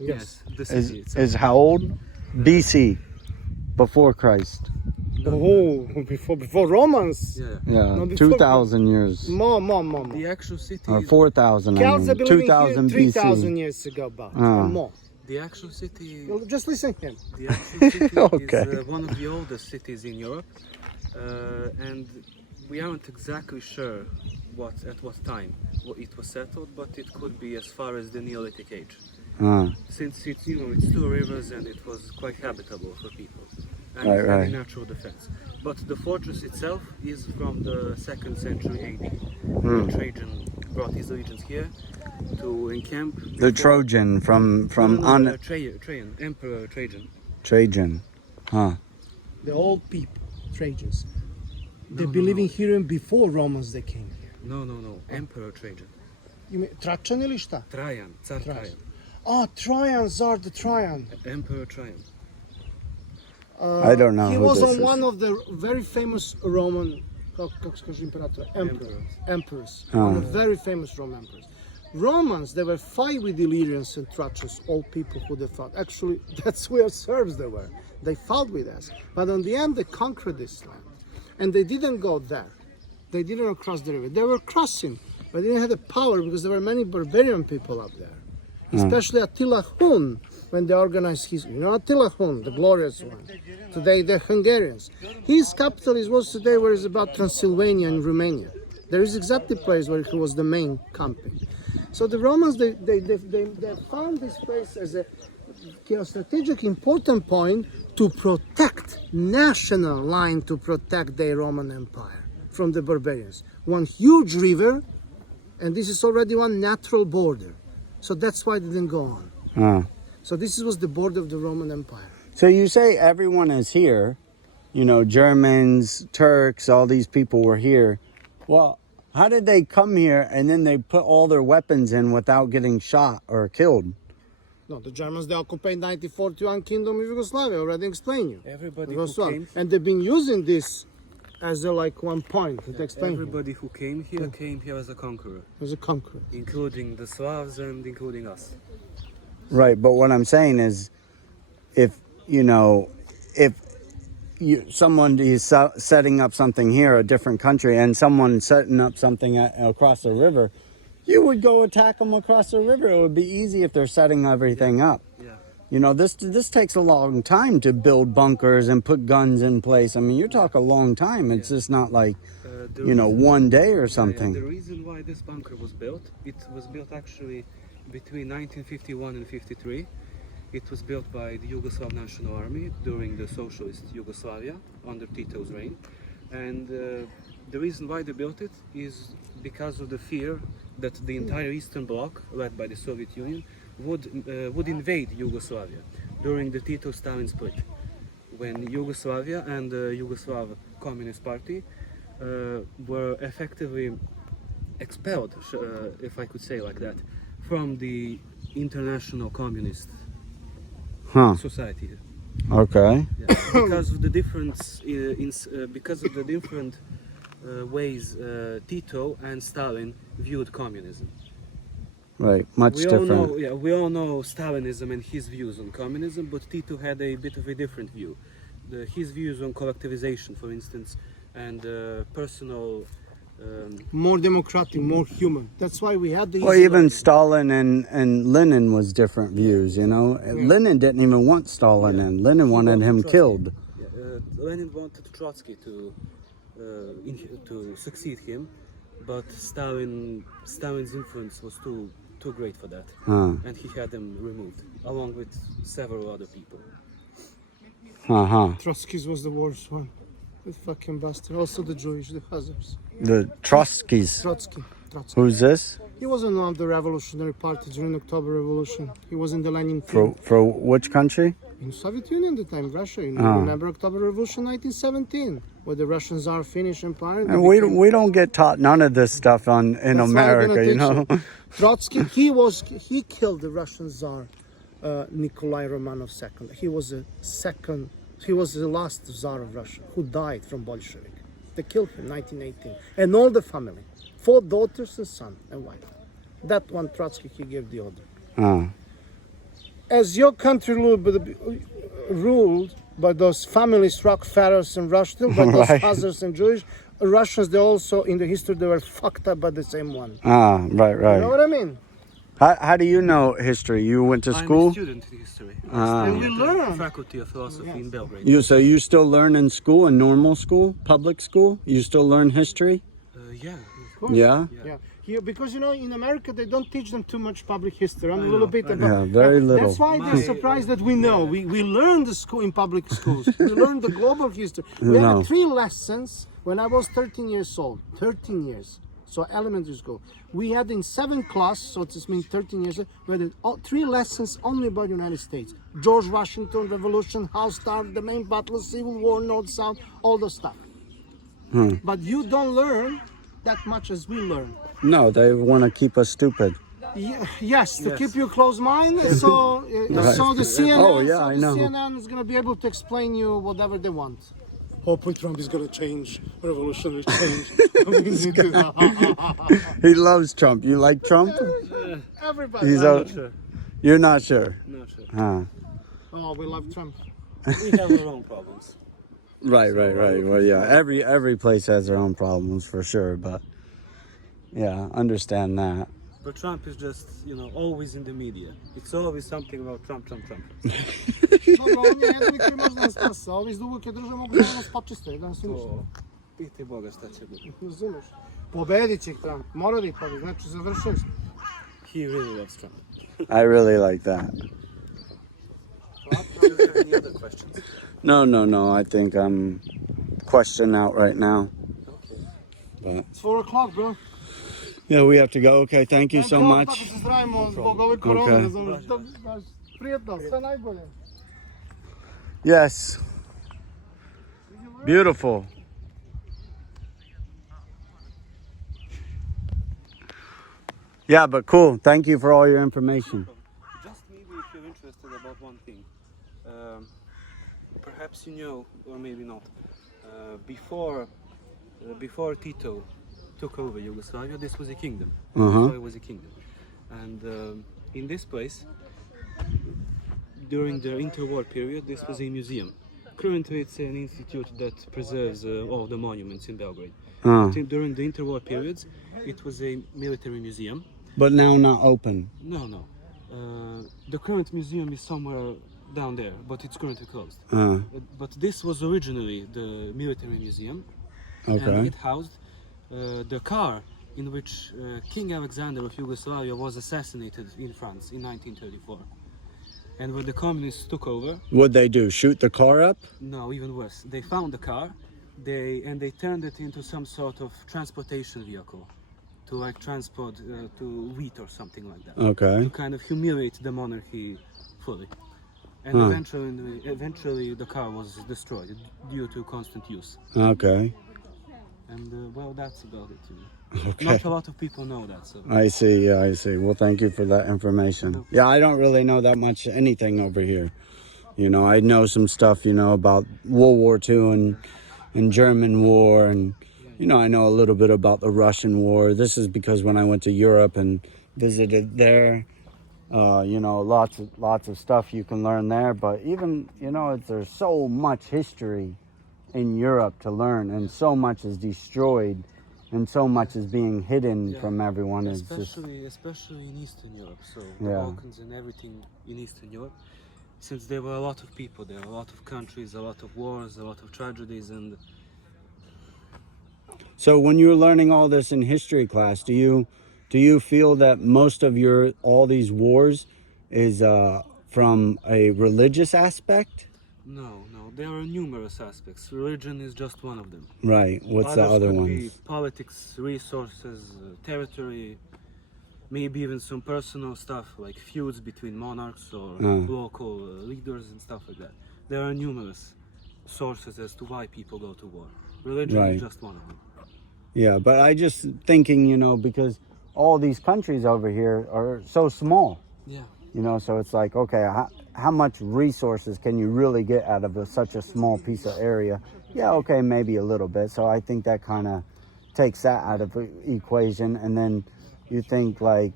Yes. The city Is how old? BC, before Christ. Oh, before Romans. Yeah. Yeah, No, before- 2,000 years. More. The actual city. Or 4,000, I Celts mean. have been living 2,000 here 3,000 BC. years ago, about Ah. and more. The actual city. Well, just listen to him. The actual city Okay. is one of the oldest cities in Europe, and we aren't exactly sure at what time it was settled, but it could be as far as the Neolithic age. Ah, Since it's two rivers and it was quite habitable for people, and Right, it had right. a natural defense. But the fortress itself is from the 2nd century AD. When Trajan brought his legions here to encamp. the before- Trojan from Trajan, Emperor Trajan. Trajan. Huh. The old people, Trojans. They've No, been no, living no. here before Romans they came here. No, Emperor Trajan. You mean Trajan ili šta? Trajan, Tsar Trajan. Ah, Trajan, Tsar the Trajan. Emperor Trajan. I don't know He who was this on is. one of the very famous Roman, kako se kaže imperator, emperors. Ah. One of the very famous Roman emperors. Romans, they were fight with Illyrians and Trojans, all people who they fought. Actually, that's where Serbs they were. They fought with us. But in the end, they conquered this land. And they didn't go there. They didn't cross the river. They were crossing, but they didn't have the power because there were many barbarian people up there. Especially Attila Hun, when they organized his, Attila Hun, the glorious one. Today they're Hungarians. His capital was today where it's about Transylvania and Romania. There is exactly place where he was the main camping. So the Romans, they found this place as a geostrategic important point to protect national line, to protect the Roman Empire from the barbarians. One huge river, and this is already one natural border. So that's why they didn't go on. Ah. So this was the border of the Roman Empire. So you say everyone is here, Germans, Turks, all these people were here. Well, how did they come here and then they put all their weapons in without getting shot or killed? No, the Germans, they occupied 1941 Kingdom of Yugoslavia, I already explained you. Everybody Goes who on. came, And they've been using this as a, one point to explain it. everybody who came here as a conqueror, As a conqueror. including the Slavs and including us. Right, but what I'm saying is, if someone is setting up something here, a different country, and someone setting up something across the river, you would go attack them across the river. It would be easy if they're setting everything up. Yeah. This takes a long time to build bunkers and put guns in place. I mean, you're talking a long time. It's just not like, one day or something. The reason why this bunker was built, it was built actually between 1951 and 53. It was built by the Yugoslav National Army during the socialist Yugoslavia under Tito's reign. And the reason why they built it is because of the fear that the entire Eastern Bloc, led by the Soviet Union, would invade Yugoslavia during the Tito-Stalin split, when Yugoslavia and the Yugoslav Communist Party were effectively expelled, if I could say like that, from the international communist society. Okay. Yeah. Because of the difference because of the different ways Tito and Stalin viewed communism. Right, much different. We all know Stalinism and his views on communism, but Tito had a bit of a different view. His views on collectivization, for instance, and personal. More democratic, more human. That's why we had the. Well, even Stalin and Lenin was different views, Lenin didn't even want Stalin in. Lenin wanted him killed. Lenin wanted Trotsky to succeed him, but Stalin's influence was too great for that, and he had him removed, along with several other people. Trotsky's was the worst one. The fucking bastard. Also the Jewish, the Khazars. The Trotskys. Trotsky. Who's this? He wasn't one of the revolutionary party during October Revolution. He was in the Lenin team. For which country? In Soviet Union at the time, Russia. Remember October Revolution 1917, where the Russian Tsar Finnish Empire. And we don't get taught none of this stuff in America, Trotsky, he killed the Russian Tsar Nikolai Romanov II. He was the last Tsar of Russia who died from Bolshevik. They killed him in 1918. And all the family, 4 daughters and son and wife. That one Trotsky, he gave the order. as your country ruled by those families, Rockefellers and Rushton, by those Right. Khazars and Jewish, Russians, they also, in the history, they were fucked up by the same one. Ah, right, You know right. what I mean? How do you know history? You went to I'm a school? student in history. Ah. I And study you at the learn. Faculty of Philosophy in Belgrade. You still learn in school, in normal school, public school? You still learn history? Yeah. Of course. Yeah? Yeah. Here, because you know, in America they don't teach them too much public history. I'm I a little know, bit I about. know. Yeah, very little. That's why they're My- surprised that we know. We learn the school in public schools. We learn the global history. We No. had 3 lessons when I was 13 years old. 13 years. So elementary school. We had in 7th class, so it's mean 13 years. We had 3 lessons only about the United States. George Washington Revolution, how started the main battle, Civil War, North South, all the stuff. But you don't learn that much as we learn. No, they want to keep us stupid. Yes, to Yes. keep you close mind. So, so the CNN, Oh, yeah, I know. CNN is going to be able to explain you whatever they want. Hopefully, Trump is going to change. Revolution will change. He loves Trump. You like Trump? Everybody. He's I'm a, not sure. you're not sure. Not sure. Huh. Oh, we love Trump. We have our own problems. Right. Well, yeah, every place has their own problems for sure, but yeah, understand that. But Trump is just, always in the media. It's always something about Trump. Dobro, on je jedini koji može da nas spasa. Ovi iz dubog je države mogu da nas počiste. Da nas unište. To, piti Boga šta će biti. Razumeš? Pobedit će ih Trump. Mora da ih pobedi. Znači, završili smo. He really loves Trump. I really like that. Do you have any other questions? No. I think I'm questioned out right now. Okay. But It's 4 o'clock, bro. yeah, we have to go. Okay, thank you so much. Tako se zdravimo zbog ove korone, Okay. razumeš? Baš prijetno, sve najbolje. Yes. Beautiful. Yeah, but cool. Thank you for all your information. Just maybe if you're interested about one thing. Perhaps you know, or maybe not. Before Tito took over Yugoslavia, this was a kingdom. Yugoslavia was a kingdom. And in this place, during the interwar period, this was a museum. Currently, it's an institute that preserves all the monuments in Belgrade. During the interwar periods, it was a military museum. But now not open. No. The current museum is somewhere down there, but it's currently closed. But this was originally the military museum, and Okay. it housed the car in which King Alexander of Yugoslavia was assassinated in France in 1934. And when the communists took over, What'd they do? Shoot the car up? no, even worse, they found the car, they turned it into some sort of transportation vehicle to transport to wheat or something like that. Okay. To kind of humiliate the monarchy fully. And eventually the car was destroyed due to constant use. Okay. And well, that's about it. Okay. Not a lot of people know that. So I see. Yeah, I see. Well, thank you for that information. Yeah, I don't really know that much anything over here. I know some stuff, about World War II and German War, and I know a little bit about the Russian War. This is because when I went to Europe and visited there, lots of stuff you can learn there. But even there's so much history in Europe to learn, and so much is destroyed. And so much is being hidden from everyone. It's just especially in Eastern Europe, so the Yeah. Balkans and everything in Eastern Europe, since there were a lot of people there, a lot of countries, a lot of wars, a lot of tragedies, and So when you're learning all this in history class, do you feel that most of all these wars is from a religious aspect? no, there are numerous aspects. Religion is just one of them. Right. What's the Others other could be ones? politics, resources, territory, maybe even some personal stuff like feuds between monarchs or local leaders and stuff like that. There are numerous sources as to why people go to war. Religion Right. is just one of them. Yeah, but I just thinking, because all these countries over here are so small. Yeah. So it's like, okay, how much resources can you really get out of such a small piece of area? Yeah, okay, maybe a little bit. So I think that kind of takes that out of the equation. And then you think like,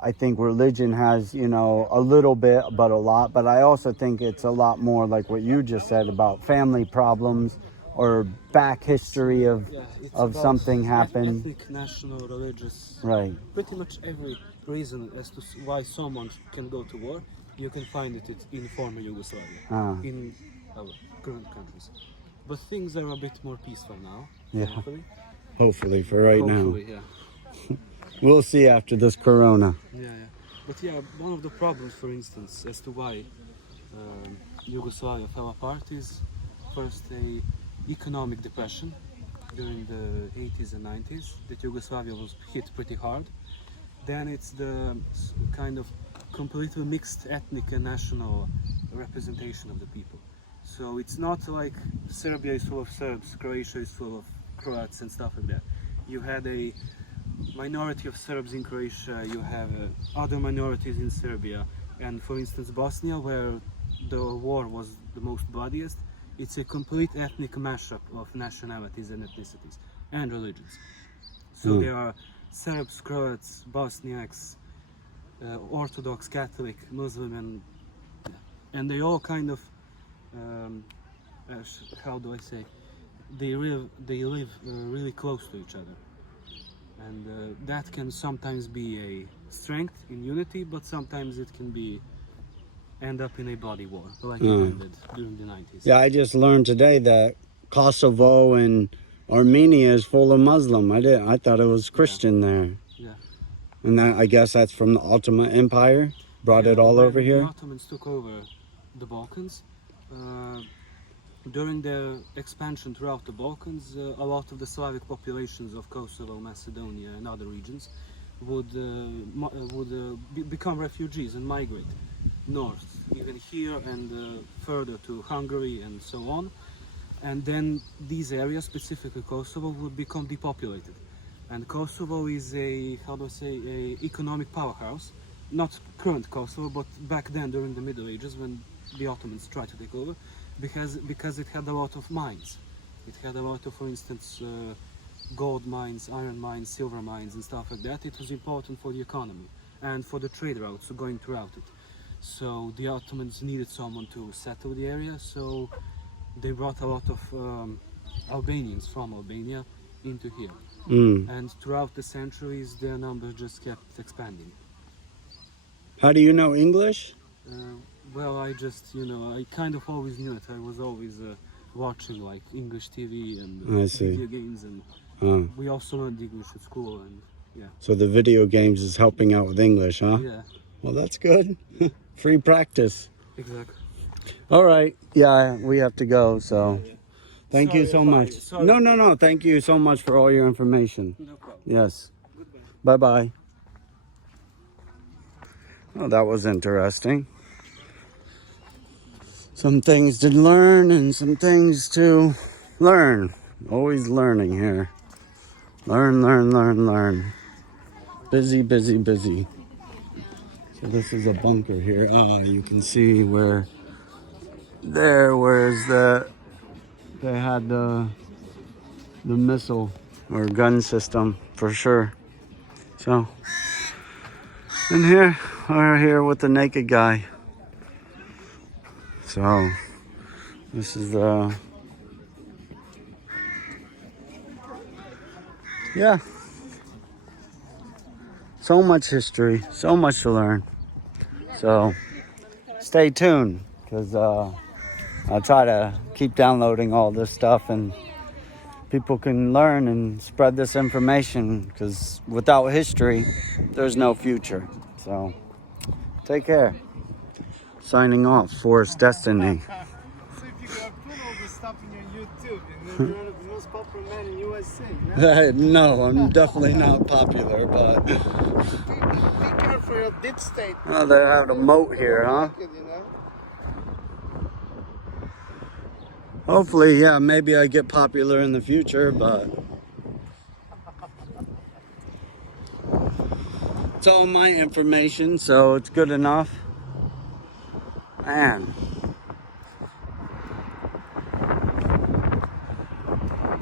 I think religion has, you know, a little bit, but a lot. But I also think it's a lot more like what you just said about family problems or back history of Yeah, it's of about something happened. ethnic, national, religious, Right. pretty much every reason as to why someone can go to war, you can find it in former Yugoslavia, Ah. in our current countries. But things are a bit more peaceful now, Yeah. thankfully. Hopefully for right Hopefully, yeah. now. We'll see after this corona. Yeah, yeah. But yeah, one of the problems, for instance, as to why Yugoslavia fell apart is first a economic depression during the 80s and 90s that Yugoslavia was hit pretty hard. Then it's the kind of completely mixed ethnic and national representation of the people. So it's not like Serbia is full of Serbs, Croatia is full of Croats and stuff like that. You had a minority of Serbs in Croatia, you have other minorities in Serbia, and for instance Bosnia, where the war was the most bloodiest, it's a complete ethnic mashup of nationalities and ethnicities and religions. So there are Serbs, Croats, Bosniaks, Orthodox, Catholic, Muslim, and they all kind of, how do I say, they live really close to each other. And that can sometimes be a strength in unity, but sometimes it can end up in a bloody war, like it ended during the 90s. Yeah, I just learned today that Kosovo and Armenia is full of Muslim. I thought it was Christian there. Yeah. And that, I guess that's from the Ottoman Empire, brought it all when over the here. Ottomans took over the Balkans. During their expansion throughout the Balkans, a lot of the Slavic populations of Kosovo, Macedonia, and other regions would become refugees and migrate north, even here and further to Hungary and so on. And then these areas, specifically Kosovo, would become depopulated. And Kosovo is a economic powerhouse. Not current Kosovo, but back then during the Middle Ages when the Ottomans tried to take over, because it had a lot of mines. It had a lot of, for instance, gold mines, iron mines, silver mines and stuff like that. It was important for the economy and for the trade routes going throughout it. So the Ottomans needed someone to settle the area, so they brought a lot of Albanians from Albania into here. And throughout the centuries, their numbers just kept expanding. How do you know English? Well, I just, I kind of always knew it. I was always watching like English TV and video games, and we also learned English at school, and yeah. So the video games is helping out with English, huh? Yeah. Well, that's good. Free practice. Exactly. All right. Yeah, we have to go, so thank you so much. Sorry. No. Thank you so much for all your information. No problem. Yes. Goodbye. Bye-bye. Oh, that was interesting. Some things to learn and some things to learn. Always learning here. Learn. Busy. So this is a bunker here. You can see where's they had the missile or gun system for sure. So, and here we're here with the naked guy. So, this is the, yeah. So much history, so much to learn. So, stay tuned, because I'll try to keep downloading all this stuff and people can learn and spread this information, because without history, there's no future. So, take care. Signing off, Forest Destiny. So if you could put all this stuff in your YouTube, and then you're one of the most popular men in USA, yeah? No, I'm definitely not popular, but... Be careful, your deep state. Oh, they have a moat here, huh? You know? Hopefully, yeah, maybe I get popular in the future, but... It's all my information, so it's good enough. Man.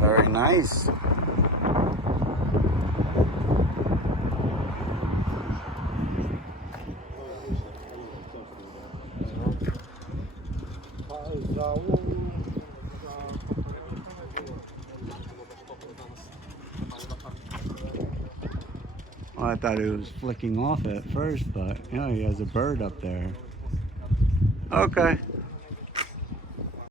Very nice. Well, I thought it was flicking off at first, but you know, he has a bird up there. Okay.